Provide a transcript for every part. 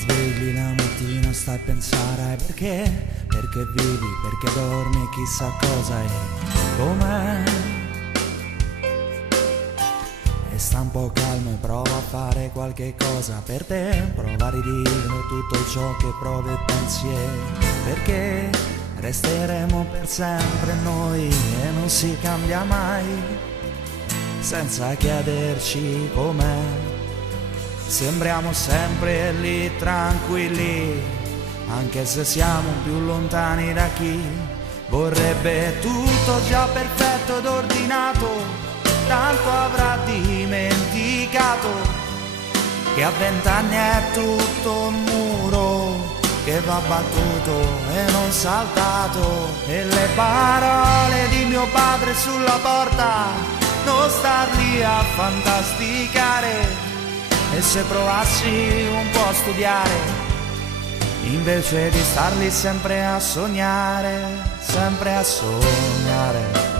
svegli la mattina stai a pensare perché? Perché vivi, perché dormi, chissà cosa è, com'è. E sta un po' calmo e prova a fare qualche cosa per te. Prova a ridire tutto ciò che provi e pensieri, perché resteremo per sempre noi e non si cambia mai, senza chiederci com'è. Sembriamo sempre lì tranquilli, anche se siamo più lontani da chi vorrebbe tutto già perfetto ed ordinato. Tanto avrà dimenticato che a 20 anni è tutto un muro che va battuto e non saltato. E le parole di mio padre sulla porta, non star lì a fantasticare. E se provassi un po' a studiare, invece di star lì sempre a sognare, sempre a sognare.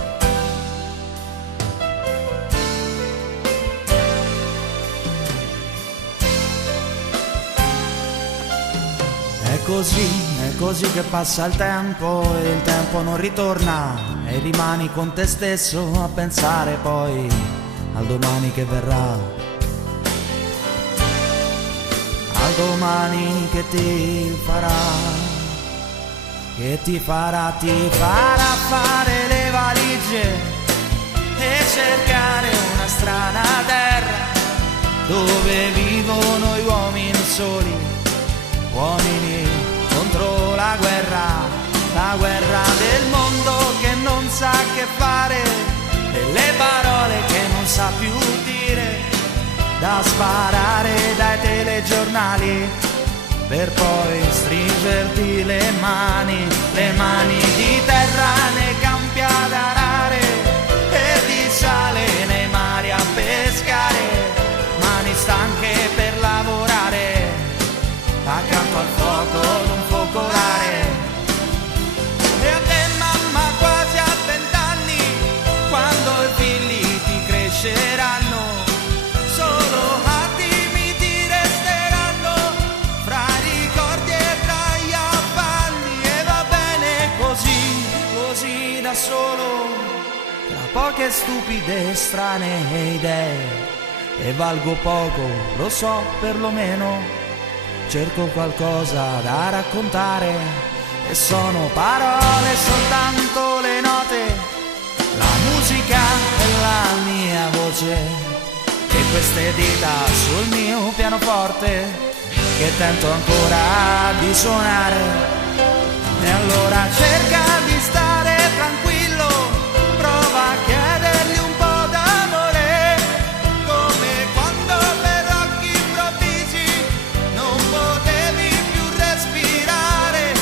È così che passa il tempo e il tempo non ritorna e rimani con te stesso a pensare poi al domani che verrà. Al domani che ti farà fare le valigie e cercare una strana terra dove vivono gli uomini soli, uomini contro la guerra del mondo che non sa che fare e le parole che non sa più dire, da sparare dai telegiornali per poi stringerti le mani di terra nei campi ad arare e di sale nei mari a pescare, mani stanche per lavorare accanto al fuoco d'un focolare. E a te mamma quasi a 20 anni, quando i figli ti cresceranno, solo attimi ti resteranno fra i ricordi e tra gli affanni. E va bene così, così da solo, tra poche stupide strane idee. E valgo poco, lo so perlomeno, cerco qualcosa da raccontare e sono parole soltanto le note, la musica è la mia voce e queste dita sul mio pianoforte che tento ancora di suonare. E allora cerca di stare tranquillo, prova a chiedergli un po' d'amore, come quando per occhi improvvisi non potevi più respirare,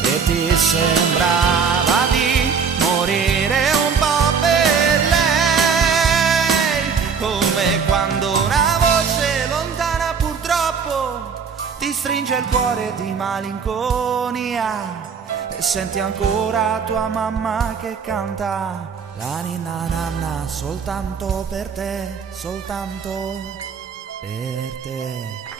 e ti sembrava di morire un po' per lei, come quando una voce lontana purtroppo ti stringe il cuore di malinconia e senti ancora tua mamma che canta la ninna nanna soltanto per te, soltanto per te.